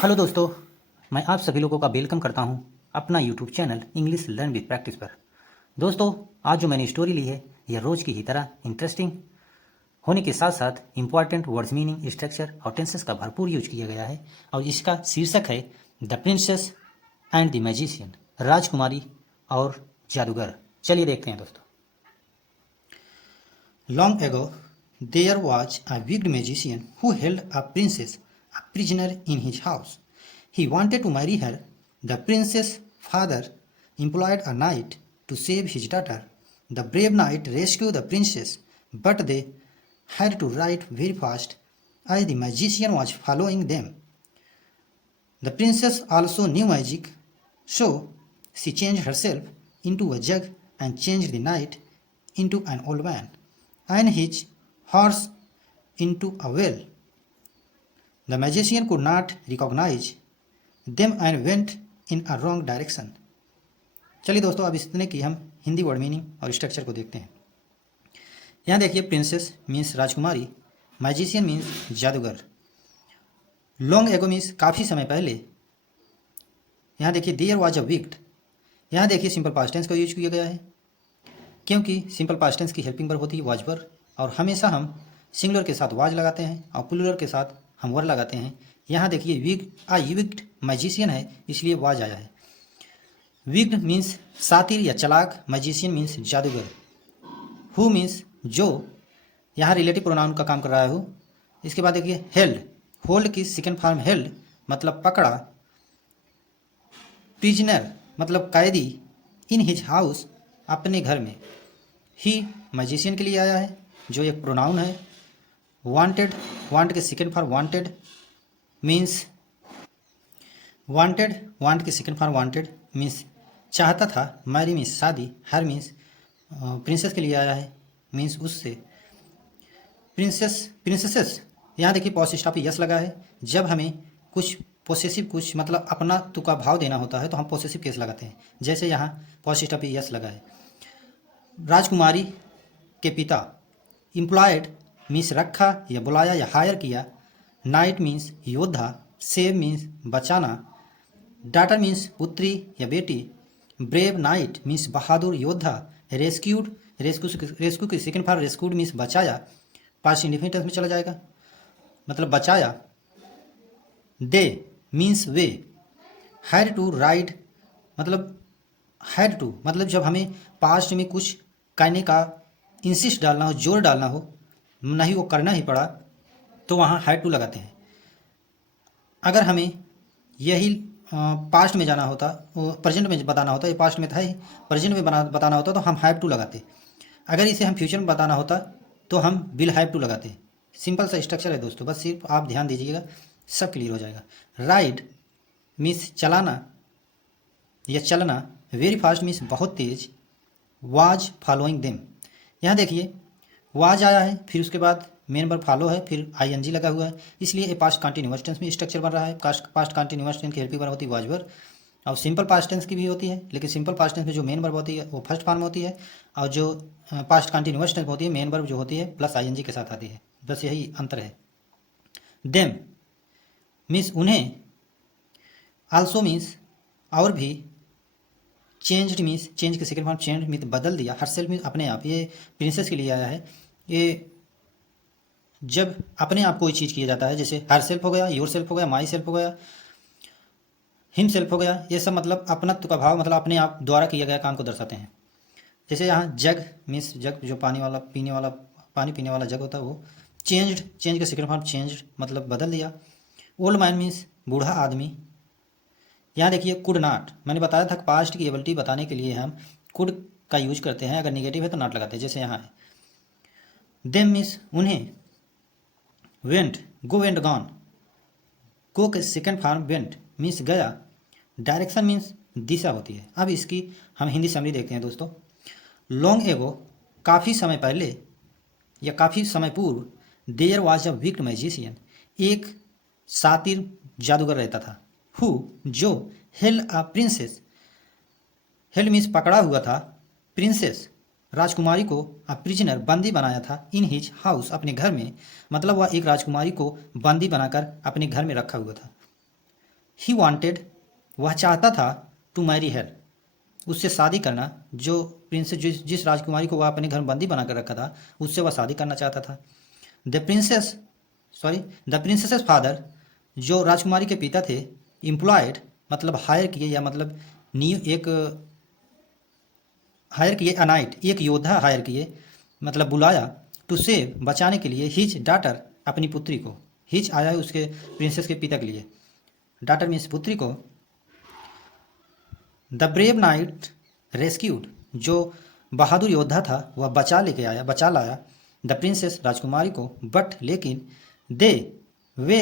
Hello दोस्तों, मैं आप सभी लोगों का वेलकम करता हूं अपना YouTube channel English learn with practice पर। दोस्तों, आज जो मैंने स्टोरी ली है यह रोज़ की ही तरह इंटरेस्टिंग होने के साथ साथ इंपॉर्टेंट वर्ड्स मीनिंग स्ट्रक्चर और टेंसेस का भरपूर यूज किया गया है और इसका शीर्षक है the princess and the magician, राजकुमारी और जादूगर। चलिए देखते हैं दोस्तों। Long ago, there was a wicked magician who held a princess a prisoner in his house. He wanted to marry her. The princess' father employed a knight to save his daughter. The brave knight rescued the princess, but they had to ride very fast as the magician was following them. The princess also knew magic, so she changed herself into a jug and changed the knight into an old man and his horse into a well. The magician could not recognize them and went in a wrong direction. चलिए दोस्तों, अब इतने की हम Hindi word meaning और structure को देखते हैं। यहाँ देखिए, प्रिंसेस मीन्स राजकुमारी, मैजिशियन मीन्स जादूगर, लॉन्ग एगो मीन्स काफ़ी समय पहले। यहाँ देखिए, देयर वाज अ विक्ड, यहाँ देखिए सिंपल पास्ट टेंस का यूज किया गया है क्योंकि सिंपल पास्ट टेंस की हेल्पिंग वर्ब होती है वाज वर, और हमेशा हम सिंगुलर के साथ वाज लगाते हैं और प्लूरल के साथ हम वर लगाते हैं। यहाँ देखिए विक्ड मैजिशियन है इसलिए वाज आया है। विक्ड मीन्स सातिर या चलाक, मैजिशियन मीन्स जादूगर। हु मीन्स जो, यहाँ रिलेटिव प्रोनाउन का काम कर रहा है हु। इसके बाद देखिए हेल्ड, होल्ड की सेकेंड फॉर्म हेल्ड मतलब पकड़ा, प्रिजनर मतलब कैदी, इन हिज हाउस अपने घर में। ही मैजिशियन के लिए आया है जो एक प्रोनाउन है। वांटेड, वांट के second form wanted means wanted, want के सेकेंड फॉर्म वांटेड मीन्स चाहता था। मैरी मीन्स शादी, हर मीन्स प्रिंसेस के लिए आया है मीन्स उससे। प्रिंसेसेस, यहाँ देखिए पॉसिस्टा पे यस लगा है। जब हमें कुछ पोसेसिव, कुछ मतलब अपना तु का भाव देना होता है तो हम पोसेसिव केस लगाते हैं, जैसे यहाँ पॉसिस्टा पे यस लगा है। राजकुमारी के पिता, एम्प्लॉयड मीन्स रखा या बुलाया या हायर किया, नाइट मीन्स योद्धा, सेव मीन्स बचाना, डाटर मीन्स पुत्री या बेटी, ब्रेव नाइट मीन्स बहादुर योद्धा, रेस्क्यूड, रेस्क्यू की सेकेंड फॉर्म रेस्क्यूड मीन्स बचाया, पास्ट इंडेफिनिट टेंस में चला जाएगा मतलब बचाया। दे मीन्स वे, हैड टू राइड मतलब हैड टू मतलब जब हमें पास्ट में कुछ करने का इंसिस्ट डालना हो, जोर डालना हो, नहीं वो करना ही पड़ा तो वहाँ हैड टू लगाते हैं। अगर हमें यही पास्ट में जाना होता, प्रेजेंट में बताना होता, ये पास्ट में था ही, प्रेजेंट में बताना होता तो हम हैव टू लगाते। अगर इसे हम फ्यूचर में बताना होता तो हम विल हैव टू लगाते। सिंपल सा स्ट्रक्चर है दोस्तों, बस सिर्फ आप ध्यान दीजिएगा, सब क्लियर हो जाएगा। राइड मीन्स चलाना या चलना, वेरी फास्ट मीन्स बहुत तेज, वाज फॉलोइंग देम, यहाँ देखिए वाज आया है, फिर उसके बाद मेन वर्ब फॉलो है, फिर आईएनजी लगा हुआ है, इसलिए ये पास्ट कंटिन्यूअस टेंस में स्ट्रक्चर बन रहा है। पास्ट कंटिन्यूअस टेंस की हेल्पिंग वर्ब होती है वाज वर, और सिंपल पास्ट टेंस की भी होती है, लेकिन सिंपल पास्ट टेंस में जो मेन वर्ब होती है वो फर्स्ट फॉर्म होती है, और जो पास्ट कंटिन्यूअस टेंस होती है मेन वर्ब जो होती है प्लस आईएनजी के साथ आती है, बस यही अंतर है। देम मीन्स उन्हें, आल्सो मीन्स और भी, चेंज्ड मीन्स चेंज के सेकेंड फॉर्म चेंज मीन्स बदल दिया, हरसेल्फ मीन्स अपने आप, ये प्रिंसेस के लिए आया है। ये जब अपने आप कोई चीज़ किया जाता है, जैसे हर सेल्फ हो गया, योर सेल्फ हो गया, माई सेल्फ हो गया, हिम सेल्फ हो गया, ये सब मतलब अपनत्व का भाव मतलब अपने आप द्वारा किया गया काम को दर्शाते हैं। जैसे यहाँ जग मीन्स जग जो पानी वाला पानी पीने वाला जग होता है वो। चेंज्ड, चेंज का सेकेंड फॉर्म चेंज्ड मतलब बदल दिया। ओल्ड मैन मीन्स बूढ़ा आदमी। यहाँ देखिए कुड नॉट, मैंने बताया था पास्ट की एबिलिटी बताने के लिए हम कुड का यूज करते हैं, अगर निगेटिव है तो नॉट लगाते हैं, जैसे यहाँ है। देम मीन्स उन्हें। वेंट, गो वेंट गॉन, गो के सेकेंड फॉर्म वेंट मीन्स गया। डायरेक्शन मीन्स दिशा होती है। अब इसकी हम हिंदी समरी देखते हैं दोस्तों। लॉन्ग एगो काफ़ी समय पहले या काफ़ी समय पूर्व, there was a wicked magician, एक सातिर जादूगर रहता था। हु जो, held a princess, held means पकड़ा हुआ था, प्रिंसेस राजकुमारी को, अ प्रिजनर बंदी बनाया था, इन हिज हाउस अपने घर में, मतलब वह एक राजकुमारी को बंदी बनाकर अपने घर में रखा हुआ था। ही वांटेड, वह चाहता था, टू मैरी हर, उससे शादी करना। जो प्रिंसेस, जिस राजकुमारी को वह अपने घर में बंदी बना कर रखा था, उससे वह शादी करना चाहता था। The princess the princess father, जो राजकुमारी के पिता थे, एम्प्लॉयड मतलब हायर किए, या मतलब न्यू एक हायर किए, अनाइट एक योद्धा हायर किए, मतलब बुलाया, टू सेव बचाने के लिए, हिज डाटर अपनी पुत्री को। हिज आया है उसके प्रिंसेस के पिता के लिए, डाटर मीन्स पुत्री को। द ब्रेव नाइट रेस्क्यूड, जो बहादुर योद्धा था वह बचा लाया द प्रिंसेस राजकुमारी को। बट लेकिन दे वे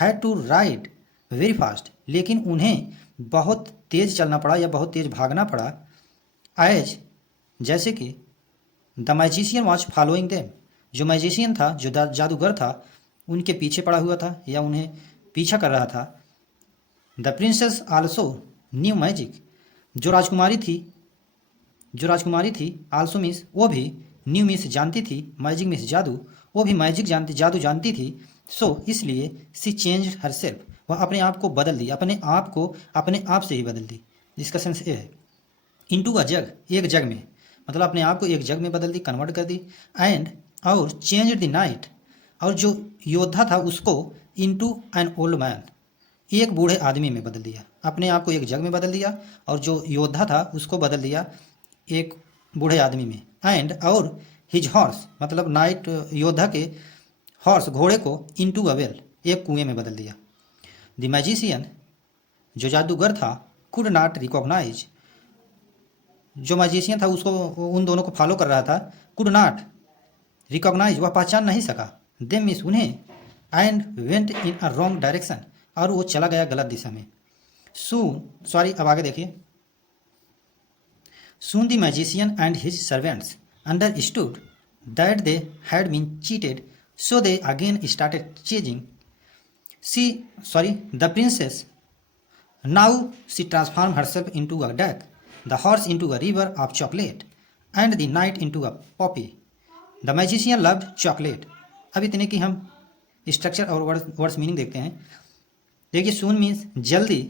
had to ride very fast, लेकिन उन्हें बहुत तेज चलना पड़ा या बहुत तेज भागना पड़ा। एज जैसे कि the magician was following them, जो मैजिशियन था, जो जादूगर था, उनके पीछे पड़ा हुआ था या उन्हें पीछा कर रहा था। The princess also new magic, जो राजकुमारी थी आल्सो मीन्स वो भी, न्यू मीन्स जानती थी, मैजिक मीन्स जादू, वो भी जादू जानती थी। सो इसलिए सी चेंज हर सेल्फ, वह अपने आप को बदल दी, अपने आप से ही बदल दी। इसका सेंस ये है, इनटू अ जग, एक जग में, मतलब अपने आप को एक जग में बदल दी, कन्वर्ट कर दी। एंड और चेंज द नाइट, और जो योद्धा था उसको इनटू एन ओल्ड मैन, एक बूढ़े आदमी में बदल दिया। अपने आप को एक जग में बदल दिया और जो योद्धा था उसको बदल दिया एक बूढ़े आदमी में। एंड और हिज हॉर्स, मतलब नाइट योद्धा के हॉर्स घोड़े को इनटू अ वेल, एक कुएं में बदल दिया। द मैजिशियन, जो जादूगर था, कुड नॉट रिकॉग्नाइज, जो मैजिशियन था उसको, उन दोनों को फॉलो कर रहा था, कुड नॉट रिकॉग्नाइज, वह पहचान नहीं सका, देम मीन्स उन्हें, and went in a wrong direction, और वो चला गया गलत दिशा में। अब आगे देखिए। Soon the magician and his servants understood that they had been cheated, so they again started chasing. The princess. Now she transformed herself into a duck, the horse into a river of chocolate, and the night into a poppy. The magician loved chocolate. अब इतने की हम structure और words meaning देखते हैं। देखिए, सून means जल्दी,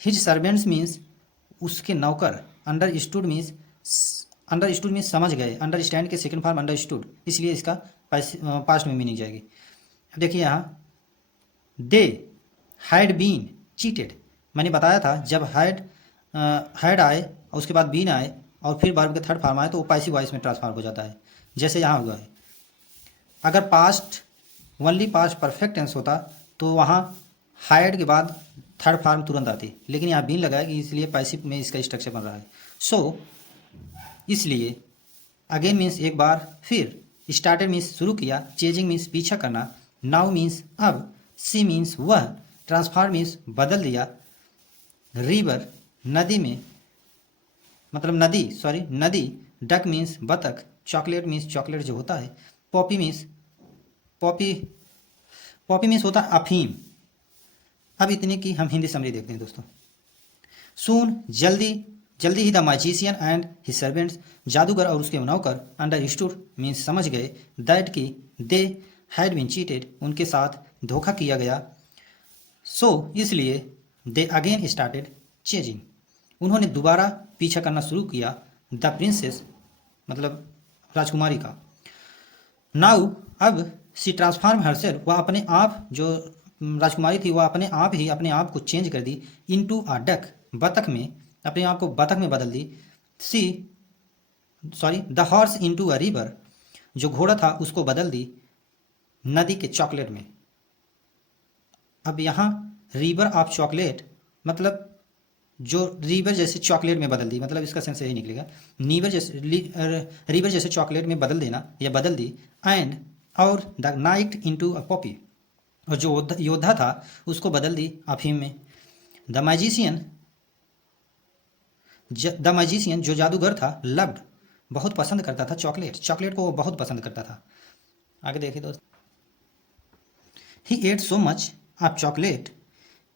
his servants means उसके नौकर, अंडरस्टूड मीन्स समझ गए, अंडरस्टैंड के सेकंड फॉर्म अंडरस्टूड, इसलिए इसका पास्ट में मीनिंग जाएगी। अब देखिए यहाँ, दे हैड बीन चीटेड, मैंने बताया था जब हैड आए और उसके बाद बीन आए और फिर वर्ब के थर्ड फॉर्म आए तो वो पैसिव वॉइस में ट्रांसफॉर्म हो जाता है, जैसे यहाँ हुआ है। अगर past only past perfect tense होता तो वहाँ हायर्ड के बाद थर्ड फॉर्म तुरंत आती, लेकिन यहाँ बीन लगाया कि इसलिए पैसिव में इसका स्ट्रक्चर बन रहा है। सो इसलिए अगेन मीन्स एक बार, फिर स्टार्टेड मीन्स शुरू किया, चेजिंग मीन्स पीछा करना, नाउ मीन्स अब, सी मीन्स वह, ट्रांसफॉर्म मीन्स बदल दिया, रिवर नदी में, मतलब नदी, डक मीन्स बतख, चॉकलेट मीन्स चॉकलेट जो होता है, पॉपी मीन्स होता है अफीम। अब इतने की हम हिंदी समरी देखते हैं दोस्तों। सून जल्दी ही the magician and his servants, जादूगर और उसके नौकर, अंडरस्टूड मीन्स समझ गए, दैट की दे हैड बीन चीटेड, उनके साथ धोखा किया गया, सो इसलिए दे अगेन स्टार्टेड चेजिंग, उन्होंने दोबारा पीछा करना शुरू किया, द प्रिंसेस मतलब राजकुमारी का। नाउ अब सी ट्रांसफॉर्म हरसेल्फ, वह अपने आप, जो राजकुमारी थी वह अपने आप को चेंज कर दी, इनटू अ डक, बतख में, अपने आप को बतख में बदल दी। The horse into a river, जो घोड़ा था उसको बदल दी नदी के चॉकलेट में। अब यहाँ रिवर ऑफ चॉकलेट, मतलब जो रिवर जैसे चॉकलेट में बदल दी, मतलब इसका सेंस यही निकलेगा, रिवर जैसे चॉकलेट में बदल देना या बदल दी। एंड और the night into a Poppy, और जो योद्धा था उसको बदल दी अफीम में। द मैजिशियन जो जादूगर था, लव्ड बहुत पसंद करता था, चॉकलेट को वो बहुत पसंद करता था। आगे देखिए दोस्त, he ate so much of chocolate,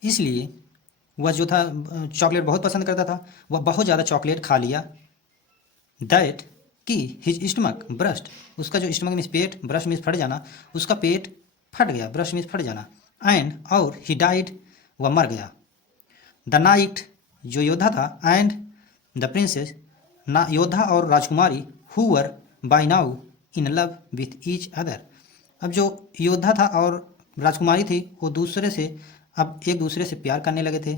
इसलिए वह जो था चॉकलेट बहुत पसंद करता था, वह बहुत ज़्यादा चॉकलेट खा लिया। दैट कि हिज स्टमक ब्रस्ट, उसका जो स्टमक मीन्स पेट, ब्रश मीन्स फट जाना, उसका पेट फट गया, ब्रश मीन्स फट जाना। एंड और ही डाइड, वह मर गया। द नाइट जो योद्धा था एंड द प्रिंसेस ना योद्धा और राजकुमारी who were by now in love with each other. अब जो योद्धा था और राजकुमारी थी वो दूसरे से अब एक दूसरे से प्यार करने लगे थे।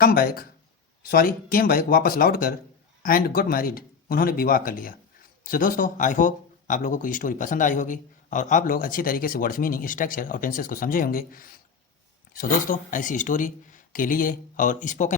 केम बैक वापस लौट कर एंड गॉट मैरिड उन्होंने विवाह कर लिया। सो दोस्तों आई होप आप लोगों को स्टोरी पसंद आई होगी और आप लोग अच्छी तरीके से वर्ड्स मीनिंग स्ट्रक्चर और टेंसेस को समझे होंगे। सो दोस्तों ऐसी स्टोरी के लिए और स्पोकन